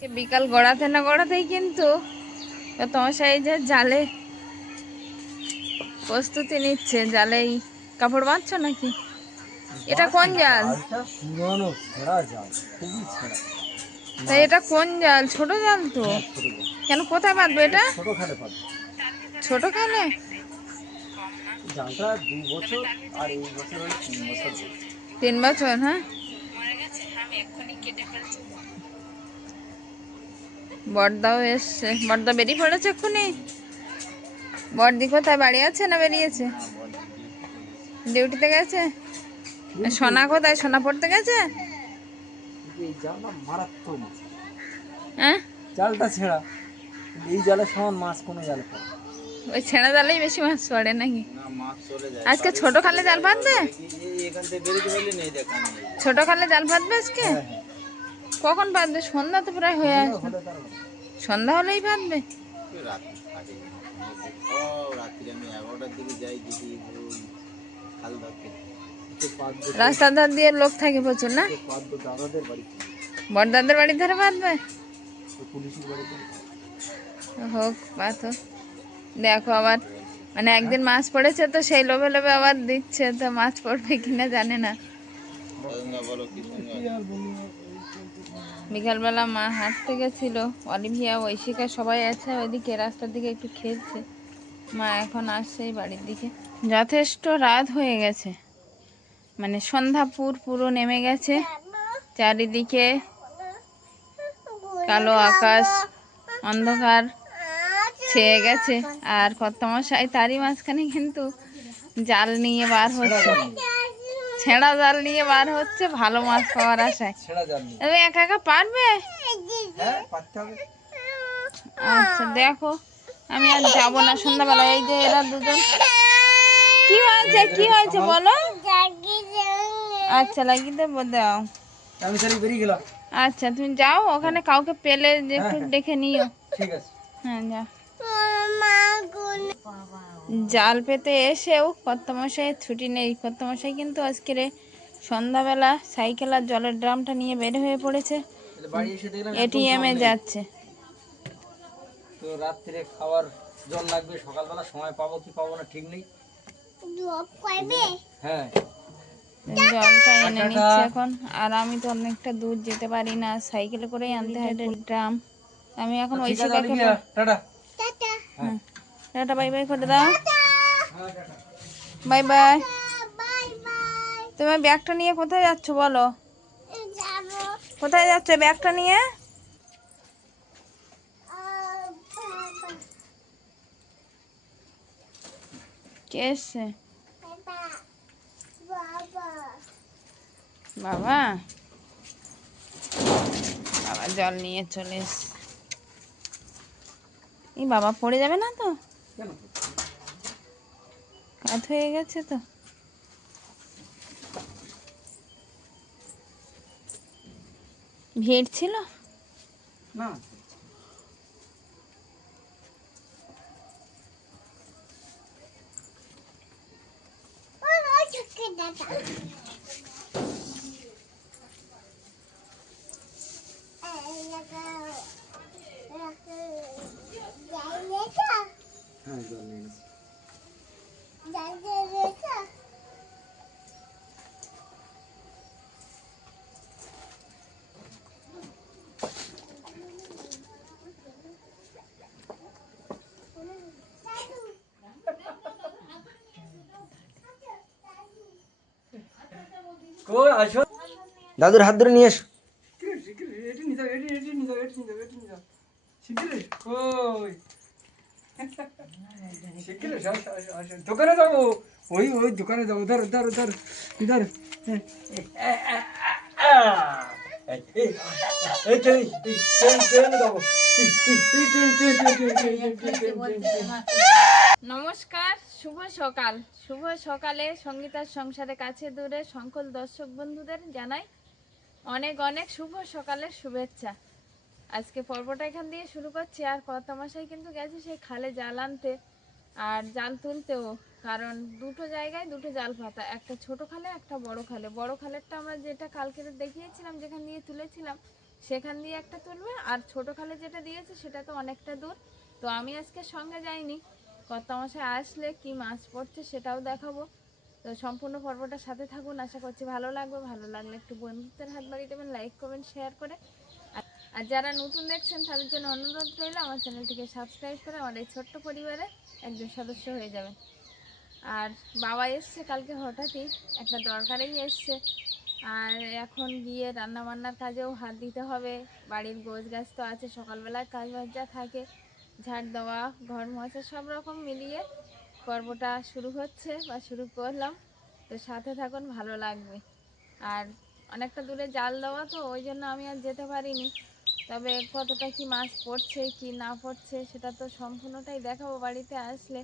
আজকে বিকাল গড়াতে না গড়াতেই কিন্তু তোমার যে জালে প্রস্তুতি নিচ্ছে জালে কাপড় বাঁধছো নাকি? এটা কোন জাল? তাই এটা কোন জাল? ছোট জাল তো? কেন কোথায় বাঁধবো এটা? ছোট খালে পাবে ছোট খালে জালটা দু বছর আর এই বছর হলো তিন বছর হয়েছে। তিন বছর হ্যাঁ? বড়দাও এসছে। বড়দা বেরিয়ে পড়েছে এক্ষুনি? বড়দি কোথায়? বাড়ি আছে না বেরিয়েছে? ডিউটিতে গেছে? সোনা কোথায়? সোনা পড়তে গেছে? জালটা হ্যাঁ? জালটা ছেঁড়া। এই জালের সমান মাছ কোনো জালে ওই ছেঁড়া জালেই বেশি মাছ পড়ে নাকি? না মাছ চলে যায়। আজকে ছোট খালে জাল পাতবে ছোট খালে জাল পাতবে আজকে? হ্যাঁ হ্যাঁ। কখন বাঁধবে? সন্ধ্যা তো প্রায় হয়ে আসবে। সন্ধ্যা হলেই পাদ্য রাস্তার ধার দিয়ে লোক থাকে প্রচুর না? বড়দাদের বাড়ির ধারে বাড়িতে হোক পাতো দেখো আবার মানে একদিন মাছ পড়েছে তো সেই লোভে লোভে আবার দিচ্ছে তো মাছ পড়বে কিনা জানে না। বলো কি বিকালবেলা মা হাঁটতে গেছিল। অলিভিয়া ঐশিকা সবাই আছে, ওইদিকে রাস্তার দিকে একটু খেলছে। মা এখন আসছে বাড়ির দিকে। যথেষ্ট রাত হয়ে গেছে। মানে সন্ধ্যাপুর পুরো নেমে গেছে। চারিদিকে কালো আকাশ, অন্ধকার ছেয়ে গেছে। আর কত মশাই তারই মাঝখানে কিন্তু জাল নিয়ে বার হচ্ছে। ছেঁড়া জাল নিয়ে বার হচ্ছে ভালো মাছ পাওয়ার আশায়। ছেঁড়া তুমি একা একা পারবে? হ্যাঁ আচ্ছা দেখো আমি আর যাব না সন্ধ্যাবেলা এই যে এরা দুজন। কি হয়েছে কি হয়েছে বলো? আচ্ছা লাগিয়ে দেবো দাও। আচ্ছা তুমি যাও ওখানে কাউকে পেলে যে একটু দেখে নিও। ঠিক আছে। হ্যাঁ যা। জাল পেতে এসেও কর্তমশাই ছুটি নেই। কর্তমশাই কিন্তু আজকের সন্ধ্যাবেলা সাইকেল আর জলের ড্রামটা নিয়ে বের হয়ে পড়েছে। এটা বাড়ি এসে দেখলাম এটিএম এ যাচ্ছে। তো রাত্রে খাবার জল লাগবে সকালবেলা সময় পাবো কি পাবো না ঠিক নেই। হ্যাঁ। জলটা এনে নিচ্ছে এখন। আর আমি তো অনেকটা দূর যেতে পারি না সাইকেলে করেই আনতে হয় ড্রাম। আমি এখন ওই শিকাকে টাটা। টাটা, বাই বাই করে দাও। Bye bye. তুমি ব্যাগটা নিয়ে কোথায় যাচ্ছ বলো? কোথায় যাচ্ছ ব্যাগটা নিয়ে? কে এসছে? বাবা। বাবা, জল নিয়ে চলে এসছে এই বাবা পড়ে যাবে না তো? কাত হয়ে গেছে তো। ভিড় ছিল? না। হ্যাঁ জল নিয়ে গেছি কই আসো দাদুর হাত ধরে নিয়ে এসো দোকানে যাব ওই দোকানে যাব ধর ধর ধর ধর। নমস্কার শুভ সকাল। শুভ সকালে সঙ্গীতার সংসারে কাছে দূরে সকল দর্শক বন্ধুদের জানাই অনেক অনেক শুভ সকালের শুভেচ্ছা। আজকে পর্বটা এখান দিয়ে শুরু করছি। আর কত মাসাই কিন্তু গেছে সেই খালে জাল আনতে আর জাল তুলতেও। কারণ দুটো জায়গায় দুটো জাল পাতা, একটা ছোট খালে, একটা বড় খালে। বড় খালেরটা আমরা যেটা কালকে দেখিয়েছিলাম, যেখান দিয়ে তুলেছিলাম, সেখান দিয়ে একটা তুলবে, আর ছোট খালে যেটা দিয়েছে, সেটা তো অনেকটা দূর। তো আমি আজকে সঙ্গে যাইনি। কর্তামশাই আসলে কি মাছ পড়ছে সেটাও দেখাবো। তো সম্পূর্ণ পর্বটার সাথে থাকুন। আশা করছি ভালো লাগবে। ভালো লাগলে একটু বন্ধুত্বের হাত বাড়িয়ে দেবেন, লাইক করবেন শেয়ার করে। আর যারা নতুন দেখছেন, তাদের জন্য অনুরোধ রইল, আমার চ্যানেলটিকে সাবস্ক্রাইব করে, আমার এই ছোট্ট পরিবারে একজন সদস্য হয়ে যাবেন। আর বাবা এসছে কালকে হঠাৎই, একটা দরকারেই এসছে। আর এখন গিয়ে রান্না বান্নার কাজেও হাত দিতে হবে। বাড়ির গোছ গাছ তো আছে সকালবেলায় কাজ বাজ থাকে, ঝাড় দেওয়া, ঘর মোছা সব রকম মিলিয়ে পর্বটা শুরু হচ্ছে বা শুরু করলাম। তো সাথে থাকুন, ভালো লাগবে। আর অনেকটা দূরে জাল দেওয়া তো, ওই জন্য আমি আর যেতে পারিনি। তবে কতটা কি মাছ পড়ছে, কি না পড়ছে, সেটা তো সম্পূর্ণটাই দেখাবো বাড়িতে আসলে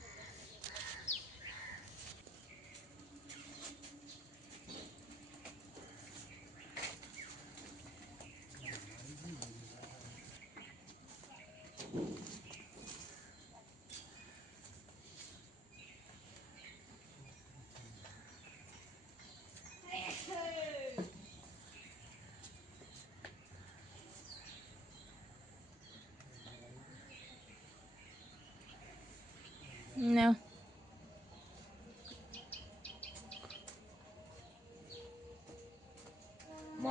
না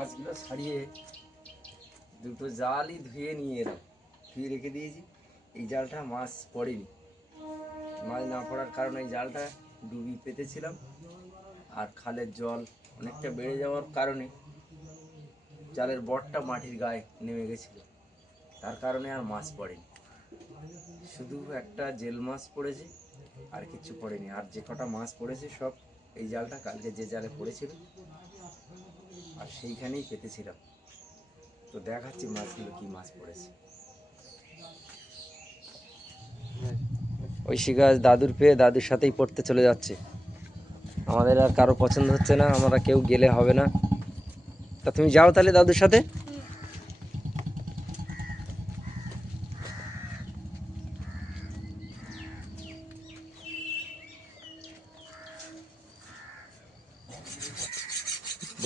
মাছগুলো ছাড়িয়ে দুটো জালই ধুয়ে নিয়ে এলাম। ধুয়ে রেখে দিয়েছি। এই জালটা মাছ পড়েনি। মাছ না পড়ার কারণে এই জালটা ডুবি পেতেছিলাম। আর খালের জল অনেকটা বেড়ে যাওয়ার কারণে জালের বটটা মাটির গায়ে নেমে গেছিল। তার কারণে আর মাছ পড়েনি। শুধু একটা জেল মাছ পড়েছে আর কিছু পড়েনি। আর যে কটা মাছ পড়েছে সব এই জালটা কালকে যে জালে পড়েছিল আর সেইখানেই পেতেছিলাম তো দেখাচ্ছি মাছগুলো কি মাছ পড়েছে। ঐশী গাছ দাদুর পেয়ে দাদুর সাথেই পড়তে চলে যাচ্ছে। আমাদের আর কারও পছন্দ হচ্ছে না, আমরা কেউ গেলে হবে না। তা তুমি যাও তাহলে দাদুর সাথে।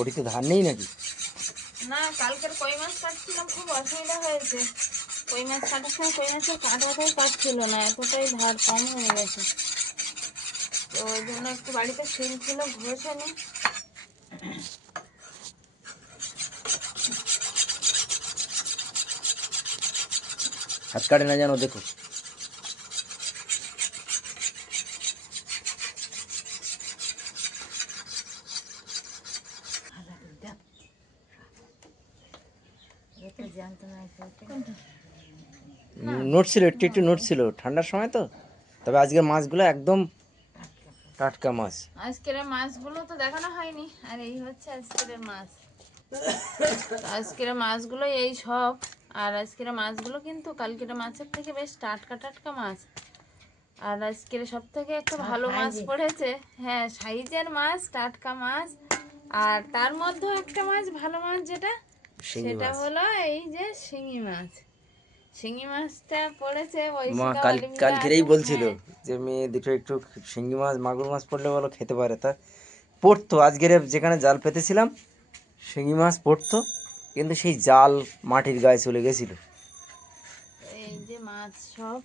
বটিতে ধান নেই নাকি না কালকের কই মাছ কাটছিলাম খুব অসুবিধা হয়েছে কই মাছ কাটার সময় কই মাছের কাঁটাটাই কাটছিল না এতটাই ধার কম হয়ে গেছে তো ওই জন্য একটু বাড়িতে শিল ছিল ঘষে নি হাত কাটে না জানো দেখো নড়ছিল একটু একটু নড়ছিল। ঠান্ডার সময় তো? তবে আজকের মাছগুলো একদম টাটকা মাছ। আজকের মাছগুলো তো দেখানো হয়নি। আর এই হচ্ছে আজকের মাছ। আজকের মাছগুলো এই সব। আর আজকের মাছগুলো কিন্তু কালকের মাছের থেকে বেশ টাটকা টাটকা মাছ। আর আজকের সব থেকে একটা ভালো মাছ পড়েছে। হ্যাঁ সাইজের মাছ টাটকা মাছ। আর তার মধ্যেও একটা মাছ ভালো মাছ যেটা সেটা হলো এই যে শিঙি মাছ। শিঙি মাছটা পড়েছে মা কাল কালকেরেই বলছিল হ্যাঁ। যে মেয়ে দুটো একটু শিঙ্গি মাছ মাগুর মাছ পড়লে বলো খেতে পারে। তা পড়তো আজকের যেখানে জাল পেতেছিলাম শিঙি মাছ পড়তো কিন্তু সেই জাল মাটির গায়ে চলে গেছিল। এই যে মাছ সব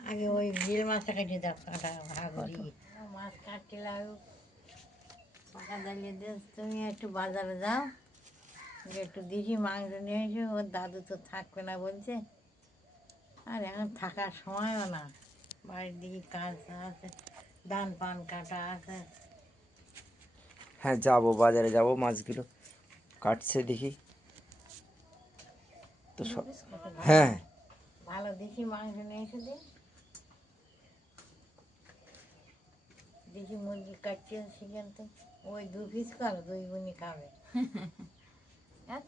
আগে ওই বিল মাছটা কেটে দাও কাটা ভাগ দিয়ে মাছ কাটতে লাগো পাকা দাঁড়িয়ে দিয়ে তুমি একটু বাজারে যাও। গিয়ে একটু দিঘি মাংস নিয়ে এসো ওর দাদু তো থাকবে না বলছে। আর এখন থাকার সময়ও না। বাড়ির দিকে কাজ আছে ধান পান কাটা আছে। হ্যাঁ যাব বাজারে যাব মাছগুলো কাটছে দেখি। তো সব হ্যাঁ। ভালো দেখি মাংস নিয়ে এসে দিন দেখি মুরগি কাটছে সেখান থেকে। ওই দু পিস করো দুই গুনি খাবে।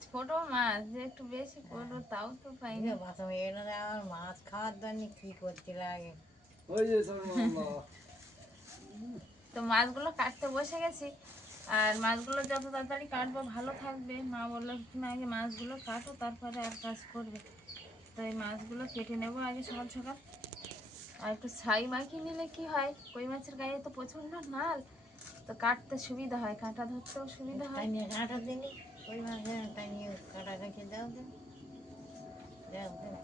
ছোট মাছ যে একটু বেশি করব তাও তো এনারা আমার মাছ খাওয়ার জন্য কি করছিল আগে? তো মাছগুলো কাটতে বসে গেছি আর মাছগুলো যত তাড়াতাড়ি কাটবো ভালো থাকবে। মা বলল তুমি আগে মাছগুলো কাটো তারপরে আর কাজ করবে। তো এই মাছগুলো কেটে নেব আগে সকাল সকাল। আর একটু ছাই মাখিয়ে নিলে কি হয়? কই মাছের গায়ে তো প্রচণ্ড নাল তো কাটতে সুবিধা হয় কাঁটা ধরতেও সুবিধা হয়। কাটা দিনি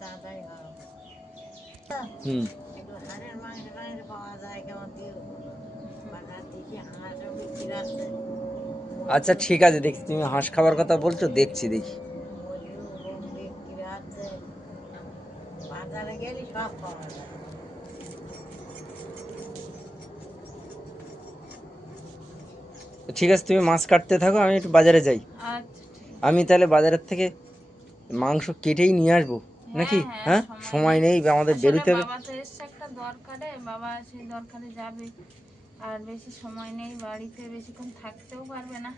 তাড়াতাড়ি হুম। একটু মাংস পাওয়া যায় কেমন দিয়ে বাজার হাঁসও বিক্রি আচ্ছা ঠিক আছে, দেখছি, তুমি হাঁস খাবার কথা বলছো, দেখছি, দেখি। বাজারে গেলে সব ঠিক আছে, তুমি মাছ কাটতে থাকো, আমি একটু বাজারে যাই। আমি তাহলে বাজারের থেকে মাংস কেটেই নিয়ে আসব নাকি? হ্যাঁ, হ্যাঁ? সময় নেই। আমাদের বেরোতে হবে। দরকারে বাবা সেই দরকারে যাবে। আর বেশি সময় নেই বাড়িতে বেশিক্ষণ থাকতেও পারবে না।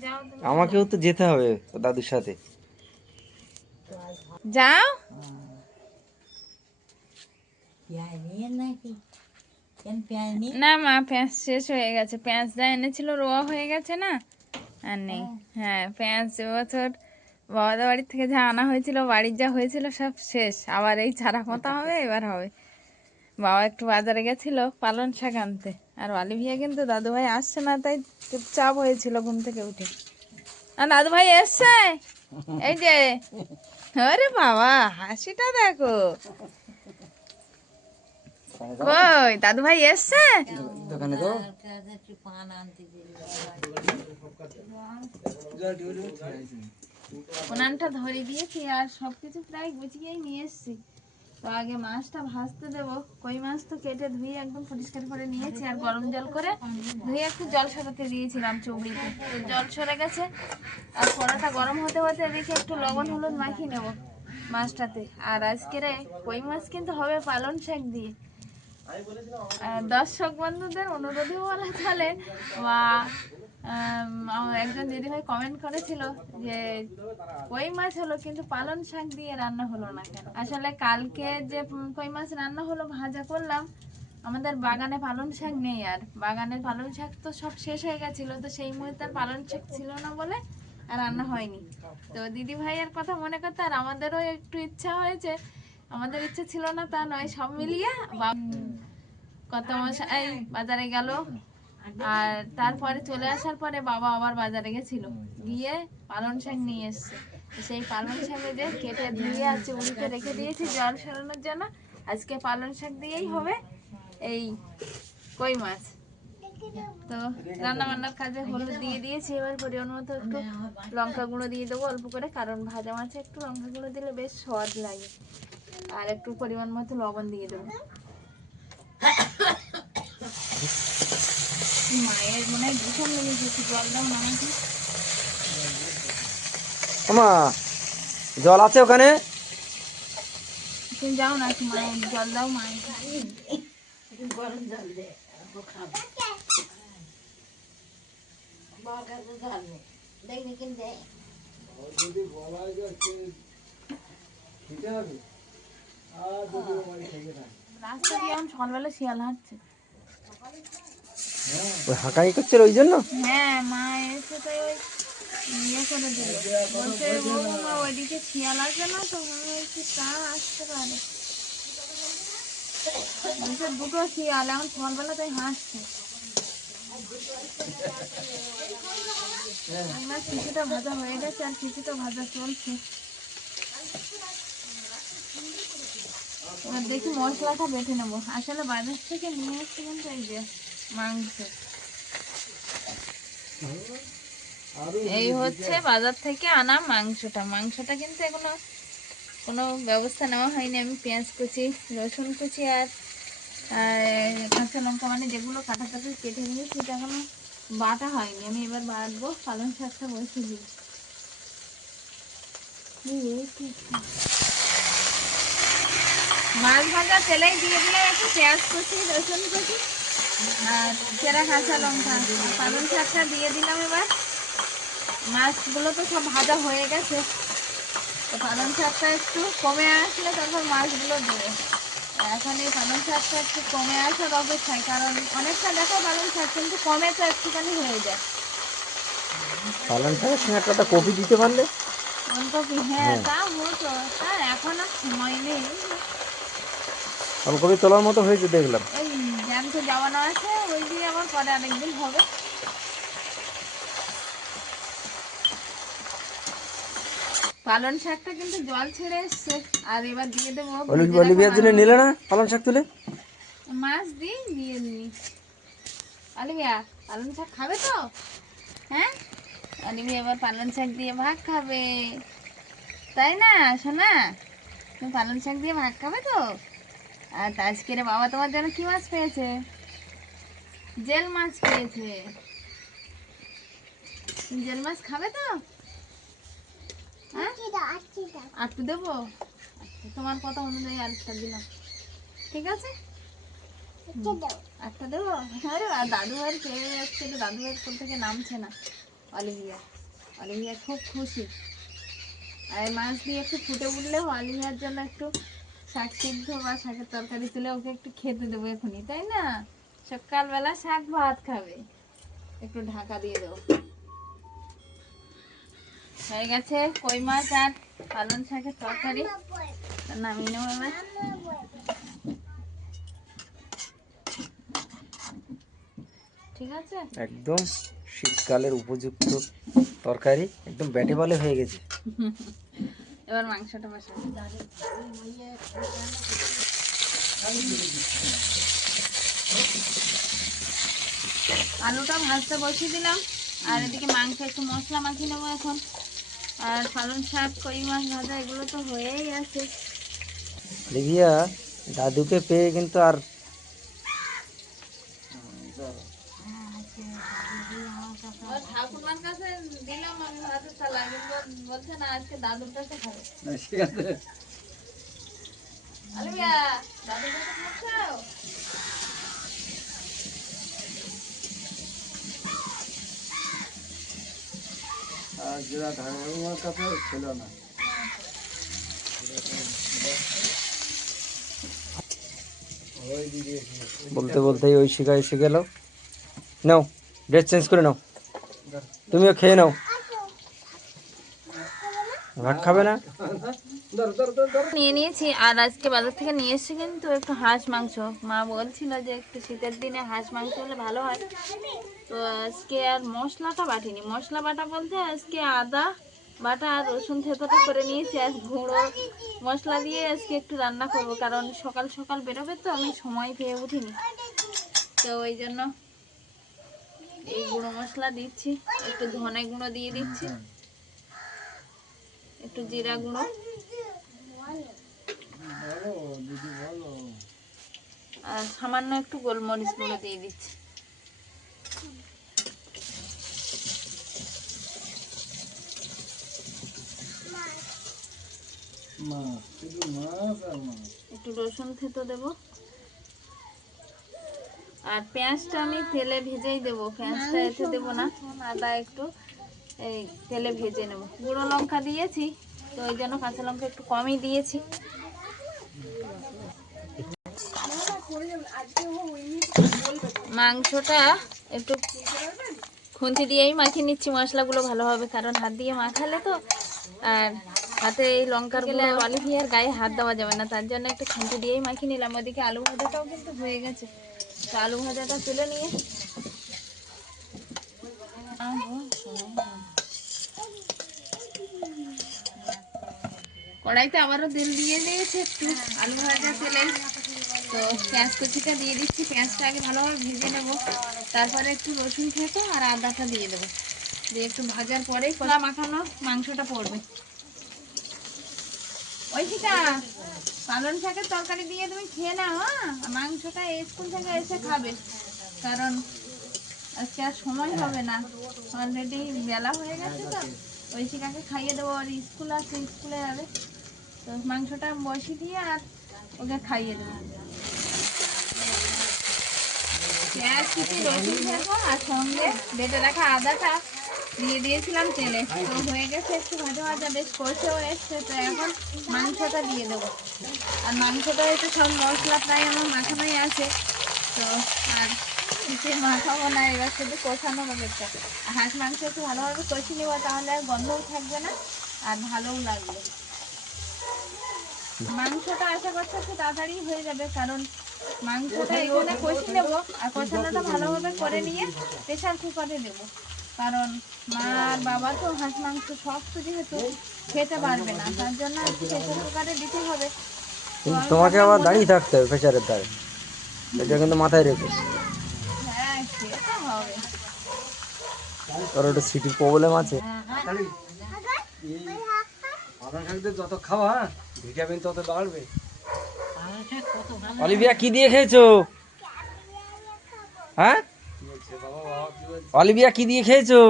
যাও আমাকেও তো যেতে হবে দাদুর সাথে। যাও। না মা পেঁয়াজ শেষ হয়ে গেছে। পেঁয়াজ যা এনেছিল রোয়া হয়ে গেছে না? আর নেই। হ্যাঁ পেঁয়াজ এবছর বাবাদের বাড়ি থেকে যা আনা হয়েছিল বাড়ির যা হয়েছিল সব শেষ। আবার এই চারা পোঁতা হবে এবার হবে। বাবা একটু বাজারে গেছিল পালন শাক আনতে। আর বালি ভিয়া কিন্তু দাদু ভাই আসছে না তাই চুপচাপ হয়েছিল ঘুম থেকে উঠে। আর দাদু ভাই এসছে? এই যে। আরে বাবা হাসিটা দেখো। কই দাদু ভাই এসছে? দোকানে তো। উনানটা ধরে দিয়েছি আর সবকিছু প্রায় গুছিয়েই নিয়ে এসেছি। তো আগে মাছটা ভাজতে দেব। কই মাছ তো কেটে ধুয়ে একদম পরিষ্কার করে নিয়েছি আর গরম জল করে ধুয়ে একটু জল সরাতে দিয়েছিলাম চুবড়িতে তো জল সরে গেছে আর কড়াটা গরম হতে হতে এদিকে একটু লবণ হলুদ মাখিয়ে নেব মাছটাতে। আর আজকের কই মাছ কিন্তু হবে পালন শাক দিয়ে। দর্শক বন্ধুদের অনুরোধে বলা চলে বা একজন দিদিভাই কমেন্ট করেছিল যে কই মাছ হলো কিন্তু পালন শাক দিয়ে রান্না হলো না কেন? আসলে কালকে যে কই মাছ রান্না হলো ভাজা করলাম, আমাদের বাগানে পালন শাক নেই আর। বাগানের পালন শাক তো সব শেষ হয়ে গেছিল, তো সেই মুহূর্তে পালন শাক ছিল না বলে আর রান্না হয়নি। তো দিদি ভাইয়ের কথা মনে করতে আর আমাদেরও একটু ইচ্ছা হয়েছে আমাদের ইচ্ছে ছিল না তা নয়, সব মিলিয়ে কত মশাই বাজারে গেল। আর তারপরে চলে আসার পরে বাবা আবার বাজারে গেছিল। গিয়ে পালং শাক নিয়ে এসছে। সেই পালং শাকে যে কেটে ধুয়ে আছে উড়িতে রেখে দিয়েছি জল সরানোর জন্য। আজকে পালং শাক দিয়েই হবে এই কই মাছ। তো রান্না বান্নার কাজে হলুদ দিয়ে দিয়েছি। এবার পরিমাণ মতো একটু লঙ্কা গুঁড়ো দিয়ে দেবো, অল্প করে, কারণ ভাজা মাছে একটু লঙ্কা গুঁড়ো দিলে বেশ স্বাদ লাগে। আর একটু পরিমাণ মতো লবণ দিয়ে দেবো। মায়ের মনে হয় ভীষণ লেগে গেছে জল দাও না জল আছে ওখানে? তুমি যাও না একটু মায়ের জল দাও মায়ের গরম জল দে খাব দেখবি কিনতে রাস্তা দিয়ে এখন সকালবেলা শিয়াল হাঁটছে। ওই হাঁকাই করছিল ওই জন্য? হ্যাঁ মা এসে তাই ওই ইয়ে করে দিল। বলছে বৌমা ওইদিকে শিয়াল আছে না তো? মনে হচ্ছে তা আসতে পারে। বলছে দুটো শিয়াল এখন সকালবেলা তাই হাঁটছে। আমার কিছুটা ভাজা হয়ে গেছে আর কিছুটা ভাজা চলছে। এবার দেখি মশলাটা বেটে নেব। আসলে বাজার থেকে নিয়ে এসছি কিন্তু এই যে মাংস। এই হচ্ছে বাজার থেকে আনা মাংসটা। মাংসটা কিন্তু এখনও কোনো ব্যবস্থা নেওয়া হয়নি। আমি পেঁয়াজ কুচি, রসুন কুচি আর আর কাঁচা লঙ্কা মানে যেগুলো কাটা কাটা কেটে নিয়ে সেটা এখনও বাটা হয়নি। আমি এবার বাটবো। পালং শাকটা বসে দিই। মাছ ভাজা তেলেই দিয়ে দিলে একটু পেঁয়াজ কুচি রসুন কুচি আর চেরা কাঁচা লঙ্কা। আর পালং শাকটা দিয়ে দিলাম এবার। মাছগুলো তো সব ভাজা হয়ে গেছে। তো পালং শাকটা একটু কমে আসলে তারপর মাছগুলো দেবো এখন এই পালং শাকটা একটু কমে আসার অপেক্ষায় কারণ অনেকটা দেখো পালং শাক কিন্তু কমে তো একটুখানি হয়ে যায়। পালন শাকের সঙ্গে একটা কপি দিতে পারলে? ফুলকপি হ্যাঁ তা হতো। তা এখন আর সময় নেই। ফুলকপি তোলার মতো হয়েছে দেখলাম। ওই জ্যামকে যাওয়ানো আছে ওই দিয়ে আবার পরে আরেকদিন হবে। পালন শাকটা কিন্তু জল ছেড়ে এসছে আর এবার দিয়ে দেবো অলিভ ভেজে রাখা অলিভিয়ার জন্য মাছ। নিলে না পালং শাক তুলে? মাছ দিই দিয়ে দিই অলিভিয়া পালন শাক খাবে তো? হ্যাঁ? অলিভিয়া এবার পালন শাক দিয়ে ভাত খাবে। তাই না শোনা তুমি পালন শাক দিয়ে ভাত খাবে তো? আর আজকে রে বাবা তোমার জন্য কি মাছ পেয়েছে? জেল মাছ পেয়েছে। জেল মাছ খাবে তো? হ্যাঁ? আটটু দেবো। আচ্ছা, তোমার কথা অনুযায়ী আরেকটা দিলাম। ঠিক আছে? একটা দেবো? আরে আর দাদু ভাইয়ের পেয়ে যাচ্ছে তো? দাদু ভাইয়ের কোল থেকে নামছে না। অলিভিয়া। অলিভিয়া খুব খুশি। আর মাছ দিয়ে একটু ফুটে উঠলেও অলিভিয়ার জন্য একটু শাক সিদ্ধ বা শাকের তরকারি তুলে ওকে একটু খেতে দেবো এখনই তাই না? সকালবেলা শাক ভাত খাবে। একটু ঢাকা দিয়ে দেবো হয়ে গেছে কই মাছ আর পালন শাকের তরকারি? নামিয়ে নেব এবার। ঠিক আছে? একদম শীতকালের উপযুক্ত তরকারি একদম ব্যাটে বলে হয়ে গেছে। এবার মাংসটা বসাবো আলুটা ভাজতে বসিয়ে দিলাম, আর এদিকে মাংস একটু মশলা মাখিয়ে নেব এখন। আর পালং শাক, কই মাছ ভাজা, এগুলো তো হয়েই আছে। লিভিয়া দাদুকে পেয়ে কিন্তু আর ওর ঠাকুমার কাছে দিলাম আমি ভাতের থালা কিন্তু ও বলছে না আজকে দাদুর কাছে খাবে। আলিয়া দাদুর কাছে খাচ্ছো? আর যেটা ঠাকুমার কাছে ছিল না। বলতে বলতেই ওই শিখা এসে গেল। নাও ড্রেস চেঞ্জ করে নাও। তুমিও খেয়ে নাও। নিয়ে নিয়েছি, আর আজকে বাজার থেকে নিয়ে এসেছি কিন্তু একটু হাঁস মাংস। মা বলছিল যে একটু শীতের দিনে হাঁস মাংস হলে ভালো হয়। তো আজকে আর মশলাটা বাটিনি। মশলা বাটা বলতে আজকে আদা বাটা আর রসুন থেতোটা করে নিয়েছি, আর গুঁড়ো মশলা দিয়ে আজকে একটু রান্না করব, কারণ সকাল সকাল বেরোবে তো, আমি সময় পেয়ে উঠিনি। তো ওই জন্য এই গুঁড়ো মশলা দিচ্ছি, একটু ধনে গুঁড়ো দিয়ে দিচ্ছি। একটু জিরা গুঁড়ো। আর সামান্য একটু গোলমরিচ গুঁড়ো দিয়ে দিচ্ছি। একটু রসুন থেতো দেবো। আর পেঁয়াজটা আমি তেলে ভেজেই দেবো। পেঁয়াজটা এতে দেবো না, আদা একটু। এই তেলে ভেজে নেব। গুঁড়ো লঙ্কা দিয়েছি তো ওই জন্য কাঁচা লঙ্কা একটু কমই দিয়েছি। মাংসটা একটু খুন্তি দিয়েই মাখিয়ে নিচ্ছি মশলাগুলো ভালো হবে কারণ হাত দিয়ে মাখালে তো আর হাতে এই লঙ্কারগুলো অলিভিয়ার গায়ে হাত দেওয়া যাবে না তার জন্য একটু খুন্তি দিয়েই মাখিয়ে নিলাম। ওদিকে আলু ভাজাটাও কিন্তু হয়ে গেছে। তো আলু ভাজাটা তুলে নিয়ে কড়াইতে আবারও তেল দিয়ে দিয়েছি একটু আলু ভাজা তেলে। তো পেঁয়াজ কচিটা দিয়ে দিচ্ছি। পেঁয়াজটা আগে ভালোভাবে ভেজে নেব। তারপরে একটু রসুন থেতো আর আদাটা দিয়ে দেবো। দিয়ে একটু ভাজার পরেই কলা মাখানো মাংসটা পড়বে। ওই সেটা পালন শাকের তরকারি দিয়ে তুমি খেয়ে নাও হ্যাঁ? মাংসটা স্কুল থেকে এসে খাবে। কারণ আজকে আর সময় হবে না। অলরেডি বেলা হয়ে গেছে তো। ঐশিকাকে খাইয়ে দেবো। আর স্কুল আছে, স্কুলে যাবে। তো মাংসটা বসিয়ে দিয়ে আর ওকে খাইয়ে দেবো। পেঁয়াজ, কুচি, রসুন ফেলব আর সঙ্গে বেটে রাখা আদাটা দিয়ে দিয়েছিলাম তেলে। তো হয়ে গেছে একটু ভাজা ভাজা, বেশ কষেও এসছে। তো এখন মাংসটা দিয়ে দেবো। আর মাংসটা হয়তো সব মশলা প্রায় আমার মাখানোই আছে। তো আর কিছু মাখাবো না এবার শুধু কষানো হবে হাঁস মাংস একটু ভালোভাবে কষিয়ে নেব, তাহলে আর গন্ধও থাকবে না, আর ভালোও লাগবে। মাংসটা আশা করছি একটু তাড়াতাড়ি হয়ে যাবে, কারণ মাংসটা এখানে কষিয়ে নেব, আর কষানোটা ভালোভাবে করে নিয়ে প্রেশার কুকারে দেবো। কারণ মা আর বাবা তো হাঁস মাংস সব তো যেহেতু, খেতে পারবে না, তার জন্য প্রেসার কুকারে দিতে হবে। তোমাকে আবার দাঁড়িয়ে থাকতে হবে প্রেশারের দ্বারে এটা কিন্তু মাথায় রেখো হ্যাঁ সে তো হবে ওর একটা সিটির প্রবলেম আছে। যত খাওয়া ভিটামিন তত বাড়বে। অলিভিয়া কি দিয়ে খেয়েছো? হ্যাঁ? অলিভিয়া কি দিয়ে খেয়েছো?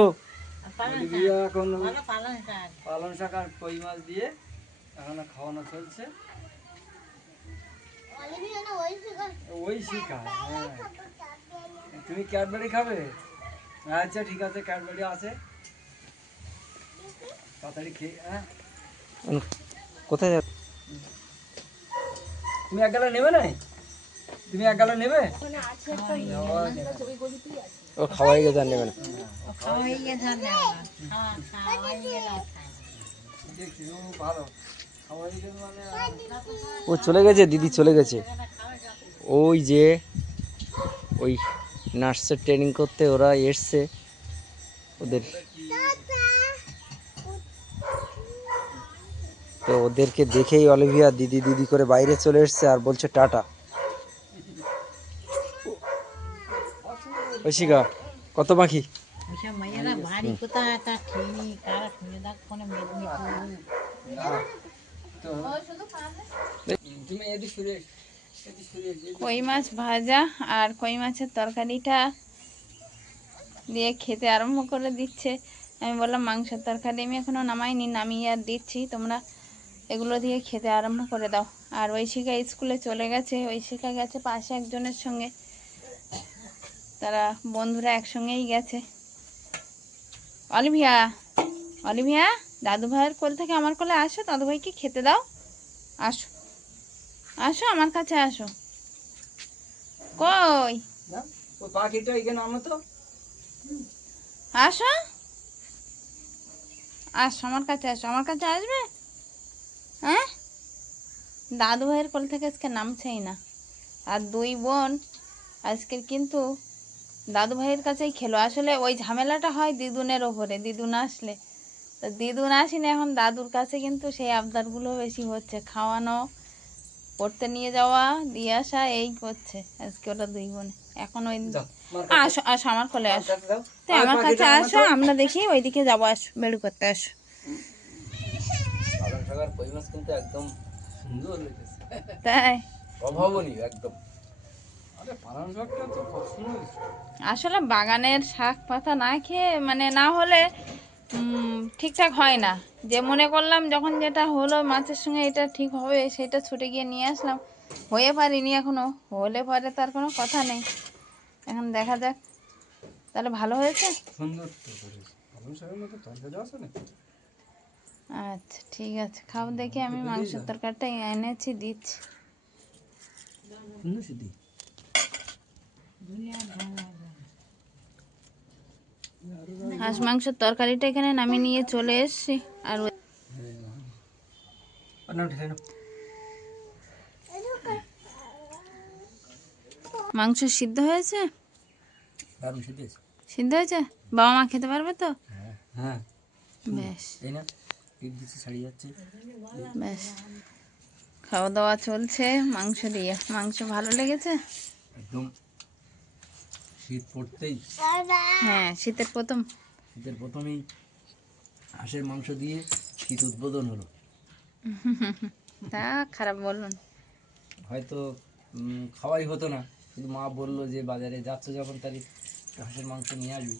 এখন পালং শাক পালং শাক আর কই মাছ দিয়ে এখন খাওয়ানো চলছে। ওই শিখা হ্যাঁ। তুমি ক্যাডবেরি খাবে? আচ্ছা ঠিক আছে ক্যাডবেরি আছে। তাড়াতাড়ি খেয়ে হ্যাঁ? কোথায় যাবে? তুমি এক গালা নেবে? না তুমি এক গালা নেবে ও খাওয়াই গেছে আর নেবে না। গেছে আর হয়ে খাওয়াই গেছে মানে ও চলে গেছে দিদি চলে গেছে। ওই যে ওই নার্সের ট্রেনিং করতে ওরা এসছে। ওদের তো ওদেরকে দেখেই অলিভিয়া দিদি দিদি করে বাইরে চলে এসছে আর বলছে টাটা। ঐশিকা কত বাকি? তুমি এদিক কই মাছ ভাজা আর কই মাছের তরকারিটা দিয়ে খেতে আরম্ভ করে দিচ্ছে। আমি বললাম, মাংসের তরকারি আমি এখনও নামাইনি, নামিয়ে আর দিচ্ছি। তোমরা এগুলো দিয়ে খেতে আরম্ভ করে দাও। আর ঐশিকা স্কুলে চলে গেছে। ঐশিকা গেছে পাশে একজনের সঙ্গে। তারা বন্ধুরা একসঙ্গেই গেছে। অলিভিয়া অলিভিয়া দাদু ভাইয়ের কোল থেকে আমার কোলে আসো দাদু ভাইকে খেতে দাও। আসো। আসো আমার কাছে আসো। কই? পাখিটা এখানে আনো তো। আসো। আসো আমার কাছে আসো। আমার কাছে আসবে? হ্যাঁ? দাদু ভাইয়ের কোল থেকে আজকে নামছেই না। আর দুই বোন আজকের কিন্তু দাদু ভাইয়ের কাছেই খেলো। আসলে ওই ঝামেলাটা হয় দিদুনের ওপরে। দিদুন আসলে। তো দিদুন আসেনি এখন দাদুর কাছে কিন্তু সেই আবদারগুলো বেশি হচ্ছে। খাওয়ানো পড়তে নিয়ে যাওয়া দিয়ে আসা এই করছে আজকে ওটা দুই বোন। এখন ওই আসো আসো আমার কোলে আসো। তো আমার কাছে আসো আমরা দেখি ওইদিকে যাব আসো বেড়ু করতে আসো। তাই? আসলে বাগানের শাক পাতা না খেয়ে মানে না হলে ঠিকঠাক হয় না। যে মনে করলাম যখন যেটা হলো মাছের সঙ্গে এটা ঠিক হবে সেটা ছুটে গিয়ে নিয়ে আসলাম। হয়ে পারিনি এখনও। হলে পরে তার কোনো কথা নেই। এখন দেখা যাক। তাহলে ভালো হয়েছে? আচ্ছা ঠিক আছে। খাও দেখি আমি মাংসের তরকারিটা এনেছি দিচ্ছি। হাঁস মাংসের তরকারিটা এখানে নামিয়ে নিয়ে চলে এসেছি। আর মাংস সিদ্ধ হয়েছে? সিদ্ধি হয়েছে। বাবা মা খেতে পারবে তো? হ্যাঁ বেশ। বেশ। খাওয়া দাওয়া চলছে মাংস দিয়ে। মাংস ভালো লেগেছে? একদম। শীত পড়তেই। হ্যাঁ শীতের প্রথম। শীতের প্রথমেই হাঁসের মাংস দিয়ে শীত উদ্বোধন হলো। তা খারাপ বলুন। হয়তো খাওয়াই হতো না কিন্তু মা বলল যে বাজারে যাচ্ছ যখন তাহলে হাঁসের মাংস নিয়ে আসবি।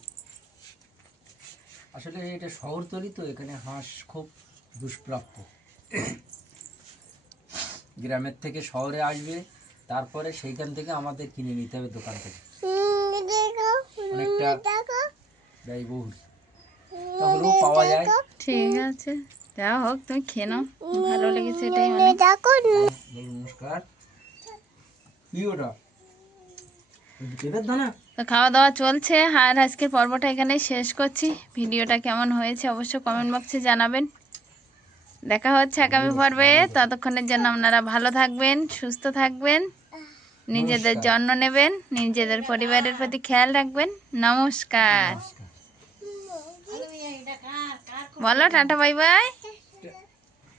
আসলে এটা শহরতলি তো এখানে হাঁস খুব দুষ্প্রাপ্য। গ্রামের থেকে শহরে আসবে তারপরে সেইখান থেকে আমাদের কিনে নিতে হবে দোকান থেকে। অনেকটা ব্যয়বহুল তাহলেও পাওয়া যায়। ঠিক আছে। যা হোক তুমি খেয়ে নাও। ভালো লেগেছে এটাই অনেক নমস্কার। কি ওটা? তো খাওয়া দাওয়া চলছে আর আজকের পর্বটা এখানেই শেষ করছি। ভিডিওটা কেমন হয়েছে অবশ্যই কমেন্ট বক্সে জানাবেন। দেখা হচ্ছে আগামী পর্বে। ততক্ষণের জন্য আপনারা ভালো থাকবেন সুস্থ থাকবেন। নিজেদের যত্ন নেবেন নিজেদের পরিবারের প্রতি খেয়াল রাখবেন। নমস্কার। বলো tata bye bye.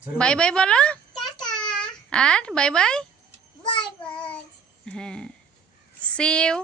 Bye bye বলো। আর বাই বাই। হ্যাঁ। সিউ